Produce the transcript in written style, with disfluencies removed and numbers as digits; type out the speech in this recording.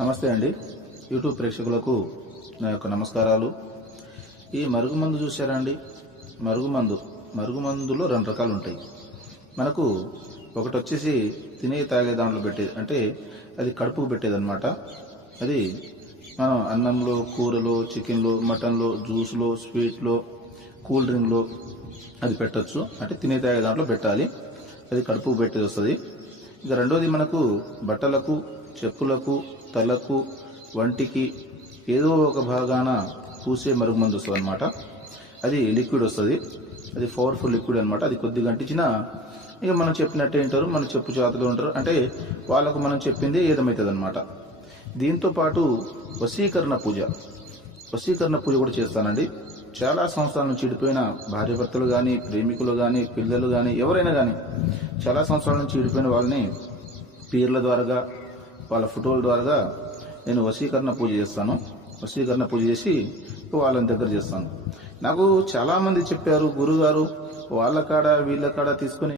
నమస్తే అండి. యూట్యూబ్ ప్రేక్షకులకు నా యొక్క నమస్కారాలు. ఈ మరుగుమందు చూసారా అండి? మరుగుమందులో రెండు రకాలు ఉంటాయి. మనకు ఒకటి వచ్చేసి తినే తాగే దాంట్లో పెట్టేది, అంటే అది కడుపుకు పెట్టేదన్నమాట. అది మనం అన్నంలో, కూరలో, చికెన్లో, మటన్లో, జ్యూస్లో, స్వీట్లో, కూల్ డ్రింక్లో అది పెట్టచ్చు. అంటే తినే తాగే దాంట్లో పెట్టాలి. అది కడుపుకు పెట్టేది వస్తుంది. ఇక రెండోది మనకు బట్టలకు, చెప్పులకు, తలకు, వంటికి ఏదో ఒక భాగాన పూసే మరుగుమందు వస్తుంది అనమాట. అది లిక్విడ్ వస్తుంది. అది పవర్ఫుల్ లిక్విడ్ అనమాట. అది కొద్దిగా అంటించినా ఇక మనం చెప్పినట్టే వింటారు, మన చెప్పు చేతలో ఉంటారు. అంటే వాళ్ళకు మనం చెప్పింది ఏదమవుతుంది అనమాట. దీంతో పాటు వశీకరణ పూజ కూడా చేస్తానండి. చాలా సంవత్సరాల నుంచి చెడిపోయిన భార్యాభర్తలు కానీ, ప్రేమికులు కానీ, పిల్లలు కానీ, ఎవరైనా కానీ చాలా సంవత్సరాల నుంచి చెడిపోయిన వాళ్ళని పీర్ల ద్వారా, వాళ్ళ ఫోటోల ద్వారా నేను వశీకరణ పూజ చేస్తాను. వశీకరణ పూజ చేసి వాళ్ళని దగ్గర చేస్తాను. నాకు చాలామంది చెప్పారు, గురుగారు వాళ్ళ కాడ వీళ్ళ కాడ తీసుకుని